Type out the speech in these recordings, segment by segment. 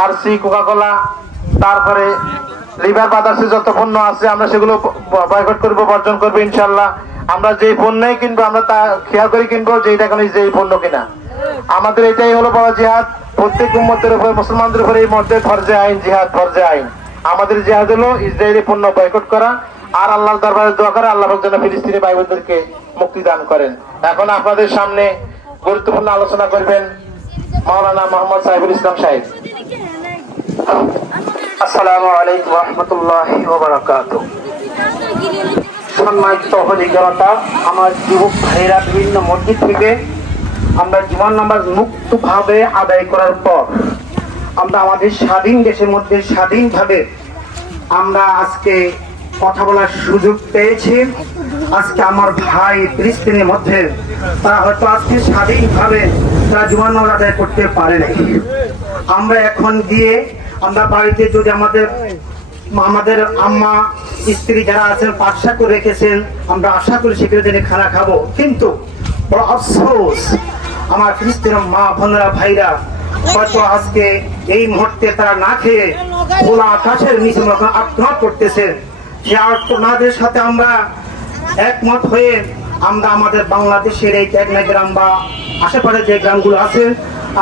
RC, Coca Cola, তারপরে liver বাদার্সে যত পণ্য আছে আমরা সেগুলো বয়কট করব, বর্জন করবো ইনশাল্লাহ। আমরা যেই পণ্যই কিনবো আমরা তা খেয়াল করে কিনবো যে এটা কোনো যেই পণ্য কিনা। আমাদের এটাই হলো বড় জিহাদ, প্রত্যেক উম্মতের উপর, মুসলমানদের উপর এই মধ্যে ফরজে আইন, জিহাদ ফরজে আইন। আমাদের জিহাদ হলো ইসরায়েলি পণ্য বয়কট করা আর আল্লাহর দরবারে দোয়া করা আল্লাহ যেন ফিলিস্তিনি ভাই বোনদেরকে মুক্তি দান করেন। এখন আপনাদের সামনে গুরুত্বপূর্ণ আলোচনা করবেন মাওলানা মোহাম্মদ সাইফুল ইসলাম সাহেব। আসসালামু আলাইকুম ওয়া রাহমাতুল্লাহি ওয়া বারাকাতুহু। সম্মানিত জনতা, আমার যুবক ভাইয়েরা, বিভিন্ন মসজিদ থেকে আমরা জীবন নামাজ মুক্তভাবে আদায় করার পর আমরা আমাদের স্বাধীন দেশের মধ্যে স্বাধীনভাবে আমরা আজকে কথা বলার সুযোগ পেয়েছি। আজকে আমার ভাই ফিলিস্তিনের মধ্যে তারা হয়তো আজকে স্বাধীনভাবে তারা জীবন নামাজ আদায় করতে পারে নাই। আমরা এখন গিয়ে আমরা বাড়িতে যদি আমাদের আম্মা স্ত্রী যারা আছেন পাকশাক করে রেখেছেন, আমরা আশা করি সেগুলো জেনে খানা খাবো। কিন্তু বড় আফসোস, আমার ফিলিস্তিনের মা বোনেরা ভাইরা হয়তো আজকে এই মুহূর্তে তারা না খেয়ে খোলা আকাশের নিচে আত্মহত্যা করতেছে। সে আত্মনাদের সাথে আমরা একমত হয়ে আমরা আমাদের বাংলাদেশের এই ত্যাগনা গ্রাম বা আশেপাশে যে গ্রামগুলো আছে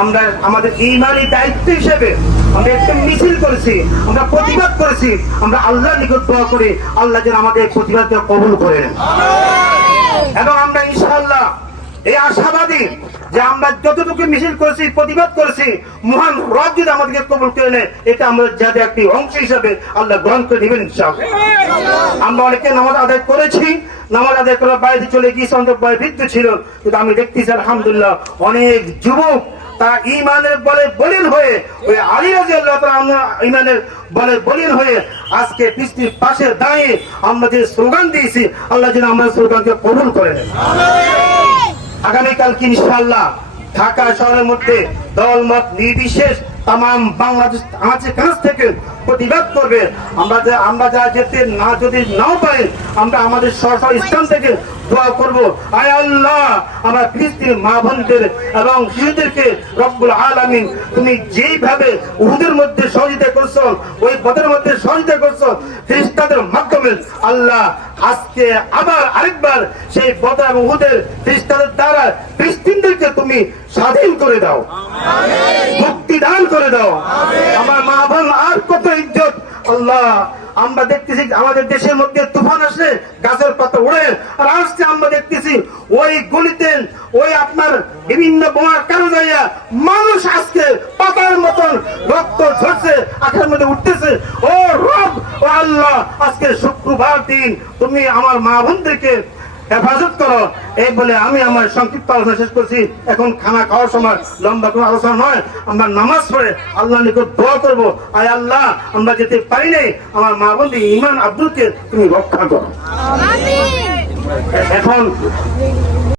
আমরা আমাদের ইমানি দায়িত্ব হিসেবে আমরা একটা মিছিল করেছি, আমরা প্রতিবাদ করেছি। আমরা আল্লাহর নিকট দোয়া করি আল্লাহ যেন আমাদের প্রতিবাদকে কবুল করে নেন। এবং আমরা ইনশাআল্লাহ এই আশাবাদী যে আমরা যতটুকু মিছিল করেছি, প্রতিবাদ করেছি, মহান রব যদি আমাদেরকে কবুল করে নেয়, এটা আমরা যাদের একটি অংশ হিসাবে আল্লাহ গ্রহণ করে নেবেন ইনশাআল্লাহ। আমরা অনেকে নামাজ আদায় করেছি, নামাজ আদায় করার বাইরে চলে গিয়েছে, অন্তত বয়বৃদ্ধ ছিল, কিন্তু আমি দেখতেছি আলহামদুলিল্লাহ অনেক যুবক তারা ইমানের বলে বলীন হয়ে, ওই আলী রাদিয়াল্লাহু তাআলা ইমানের বলে বলীন হয়ে আজকে পৃথিবীর পাশে দাঁড়িয়ে আমরা যে স্লোগান দিয়েছি, আল্লাহ যেন আমরা স্লোগানকে কবুল করে নেন। আগামীকালকে ইনশাআল্লাহ ঢাকা শহরের মধ্যে দলমত নির্বিশেষ তাম বাংলাদেশ আমাদের কাছ থেকে প্রতিবাদ করবে। আমরা যা যেতে না যদি নাও পাই, আমরা আমাদের সরকার স্থান থেকে দোয়া করব, আয় আল্লাহ আমরা ফিলিস্তিনের মা বোনদের এবং শিশুদেরকে রব্বুল আলামিন তুমি যেইভাবে উহুদের মধ্যে সহযোগিতা করছো, ওই বদরের মধ্যে সহযোগিতা করছো ফেরেশতাদের মাধ্যমে, আল্লাহ আজকে আবার আরেকবার সেই বদর এবং উহুদের ফেরেশতাদের দ্বারা ফিলিস্তিনদেরকে তুমি স্বাধীন করে দাও, মুক্তি দান করে দাও। আমার মা বোন আর কত ইজ্জত আল্লাহ। আমরা দেখতেছি আমাদের দেশের মধ্যে তুফান আসলে গাছের পাতা উড়ে, আর আজকে আমরা দেখতেছি ওই গলিতে ওই আপনার বিভিন্ন বোমার কারো যাইয়া মানুষ আজকে পাতার মতন রক্ত ঝরছে, আখের মধ্যে উঠতেছে। ও রব, ও আল্লাহ, আজকে শুক্রবার দিন তুমি আমার মা বোনদেরকে হেফাজত করো। এই বলে আমি আমার সংক্ষিপ্ত আলোচনা শেষ করছি। এখন খানা খাওয়ার সময় লম্বা কোনো আলোচনা নয়, আমরা নামাজ পড়ে আল্লাহর নিকট দোয়া করবো, আয় আল্লাহ আমরা যেতে পারি নাই, আমার মা বোনদের ইমান আব্দুলকে তুমি রক্ষা করো। এখন